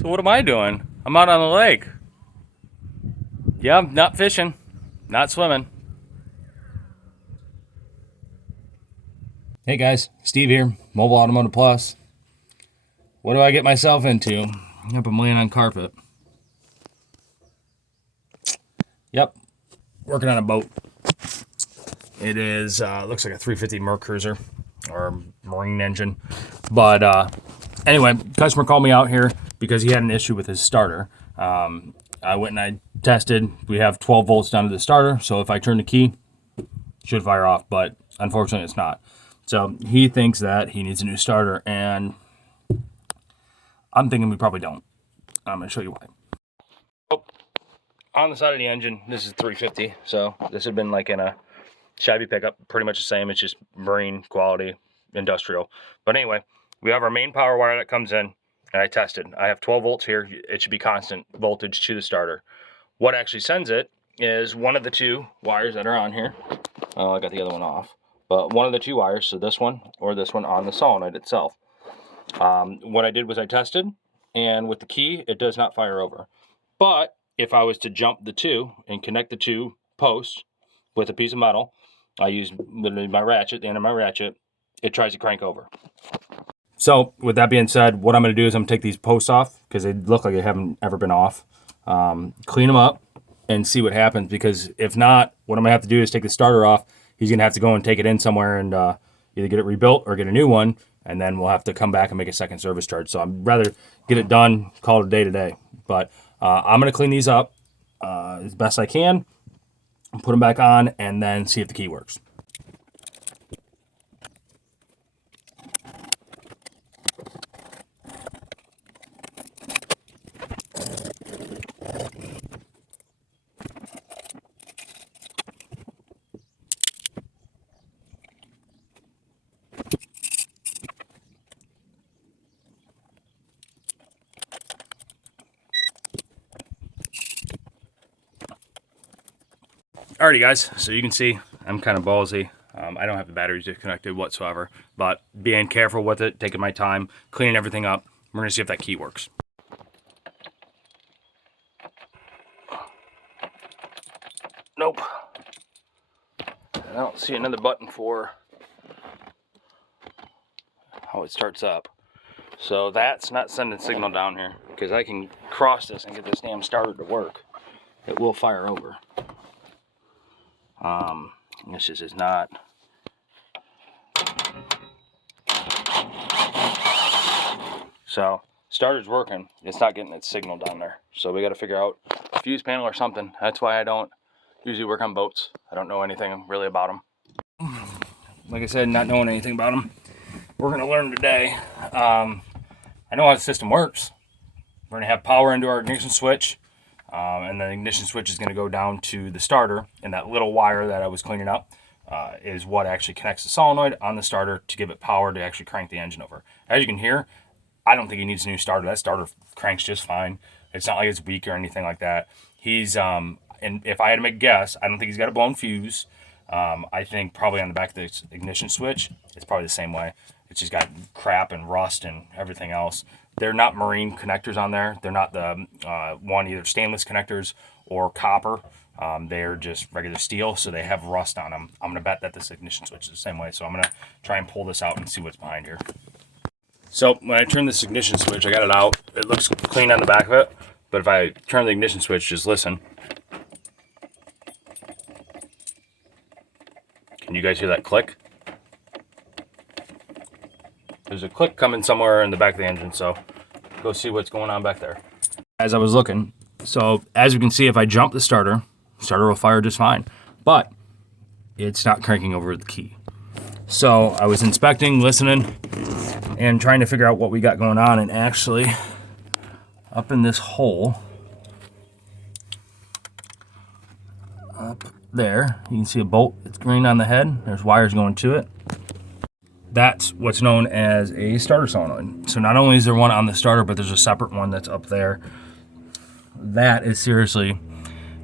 So what am I doing? I'm out on the lake. Yeah, I'm not fishing, not swimming. Hey guys, Steve here, Mobile Automotive Plus. What do I get myself into? Yep, I'm laying on carpet. Yep, working on a boat. It is, looks like a 350 Merc Cruiser or marine engine. But anyway, customer called me out here because he had an issue with his starter. I went and I tested. We have 12 volts down to the starter, so if I turn the key, it should fire off, but unfortunately it's not. So he thinks that he needs a new starter, and I'm thinking we probably don't. I'm going to show you why. Oh, on the side of the engine, this is 350, so this had been like in a Chevy pickup, pretty much the same. It's just marine quality, industrial. But anyway, we have our main power wire that comes in, and I tested. I have 12 volts here. It should be constant voltage to the starter. What actually sends it is one of the two wires that are on here. Oh, I got the other one off. But one of the two wires, so this one or this one on the solenoid itself. What I did was I tested, and with the key, it does not fire over. But if I was to jump the two and connect the two posts with a piece of metal, I use literally my ratchet, the end of my ratchet, it tries to crank over. So with that being said, what I'm going to do is I'm going to take these posts off because they look like they haven't ever been off. Clean them up and see what happens, because if not, what I'm going to have to do is take the starter off. He's going to have to go and take it in somewhere and either get it rebuilt or get a new one, and then we'll have to come back and make a second service charge. So I'd rather get it done, call it a day today. But I'm going to clean these up as best I can, put them back on, and then see if the key works. Alrighty guys, so you can see I'm kind of ballsy. I don't have the batteries disconnected whatsoever, but being careful with it, taking my time, cleaning everything up. We're gonna see if that key works. Nope. I don't see another button for how it starts up. So that's not sending signal down here, because I can cross this and get this damn starter to work. It will fire over. This just is not. So starter's working, it's not getting its signal down there. So we got to figure out a fuse panel or something. That's why I don't usually work on boats. I don't know anything really about them. Like I said, not knowing anything about them, we're gonna learn today. I know how the system works. We're gonna have power into our ignition switch. And the ignition switch is going to go down to the starter, and that little wire that I was cleaning up is what actually connects the solenoid on the starter to give it power to actually crank the engine over. As you can hear, I don't think he needs a new starter. That starter cranks just fine. It's not like it's weak or anything like that. He's, and if I had to make a guess, I don't think he's got a blown fuse. I think probably on the back of the ignition switch, it's probably the same way. It's just got crap and rust and everything else. They're not marine connectors on there. They're not the either stainless connectors or copper. They're just regular steel, so they have rust on them. I'm gonna bet that this ignition switch is the same way. So I'm gonna try and pull this out and see what's behind here. So when I turn this ignition switch, I got it out. It looks clean on the back of it, but if I turn the ignition switch, just listen. Can you guys hear that click? There's a click coming somewhere in the back of the engine, so go see what's going on back there. As I was looking, so as you can see, if I jump the starter will fire just fine, but it's not cranking over the key. So I was inspecting, listening, and trying to figure out what we got going on, and actually, up in this hole, up there, you can see a bolt. It's green on the head. There's wires going to it. That's what's known as a starter solenoid. So not only is there one on the starter, but there's a separate one that's up there. That is seriously,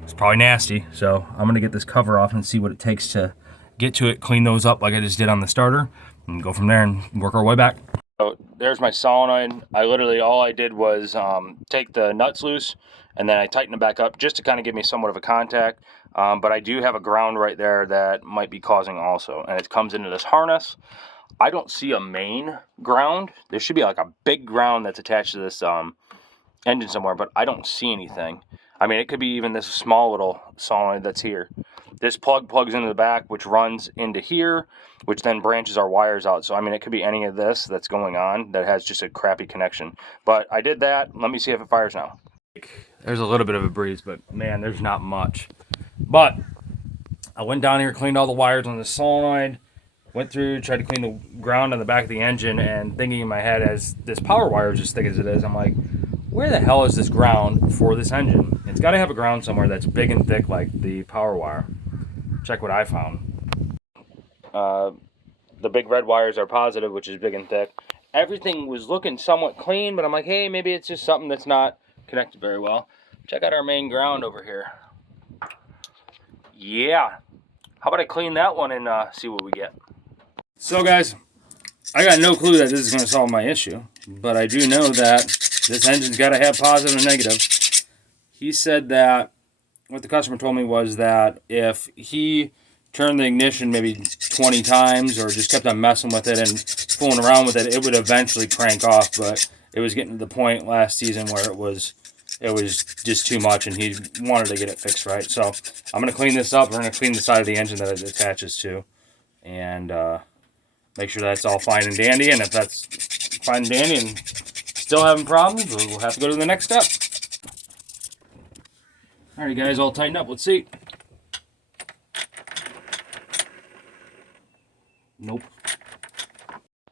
it's probably nasty. So I'm gonna get this cover off and see what it takes to get to it, clean those up like I just did on the starter, and go from there and work our way back. So there's my solenoid. All I did was take the nuts loose, and then I tightened it back up just to kind of give me somewhat of a contact. But I do have a ground right there that might be causing also, and it comes into this harness. I don't see a main ground. There should be like a big ground that's attached to this engine somewhere, but I don't see anything. I mean, it could be even this small little solenoid that's here. This plugs into the back, which runs into here, which then branches our wires out. So, I mean, it could be any of this that's going on that has just a crappy connection. But I did that. Let me see if it fires now. There's a little bit of a breeze, but man, there's not much. But I went down here, cleaned all the wires on the solenoid, went through, tried to clean the ground on the back of the engine, and thinking in my head, as this power wire is as thick as it is, I'm like, where the hell is this ground for this engine? It's got to have a ground somewhere that's big and thick like the power wire. Check what I found. The big red wires are positive, which is big and thick. Everything was looking somewhat clean, but I'm like, hey, maybe it's just something that's not connected very well. Check out our main ground over here. Yeah. How about I clean that one and see what we get? So, guys, I got no clue that this is going to solve my issue, but I do know that this engine's got to have positive and negative. He said that what the customer told me was that if he turned the ignition maybe 20 times or just kept on messing with it and fooling around with it, it would eventually crank off. But it was getting to the point last season where it was just too much, and he wanted to get it fixed right. So I'm going to clean this up. We're going to clean the side of the engine that it attaches to, and make sure that's all fine and dandy. And if that's fine and dandy and still having problems, we'll have to go to the next step. All right, guys, all tightened up. Let's see. Nope.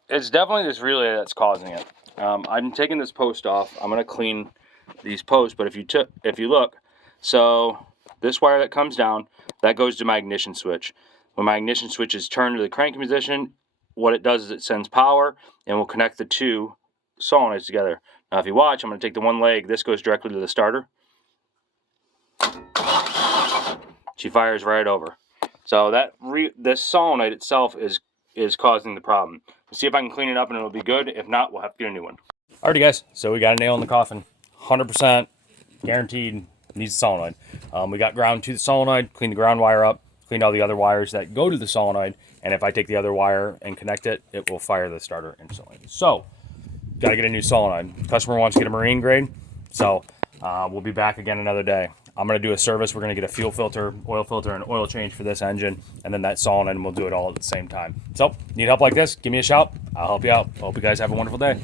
It's definitely this relay that's causing it. I'm taking this post off. I'm going to clean these posts, but if you look, so this wire that comes down, that goes to my ignition switch. When my ignition switch is turned to the cranking position, what it does is it sends power and will connect the two solenoids together. Now, if you watch, I'm going to take the one leg. This goes directly to the starter. She fires right over. So this solenoid itself is causing the problem. Let's see if I can clean it up and it'll be good. If not, we'll have to get a new one. Alrighty, guys. So we got a nail in the coffin. 100% guaranteed needs a solenoid. We got ground to the solenoid, cleaned the ground wire up, cleaned all the other wires that go to the solenoid, and if I take the other wire and connect it, it will fire the starter instantly. So, got to get a new solenoid. Customer wants to get a marine grade, so we'll be back again another day. I'm going to do a service. We're going to get a fuel filter, oil filter, and oil change for this engine, and then that solenoid, and we'll do it all at the same time. So, need help like this? Give me a shout. I'll help you out. Hope you guys have a wonderful day.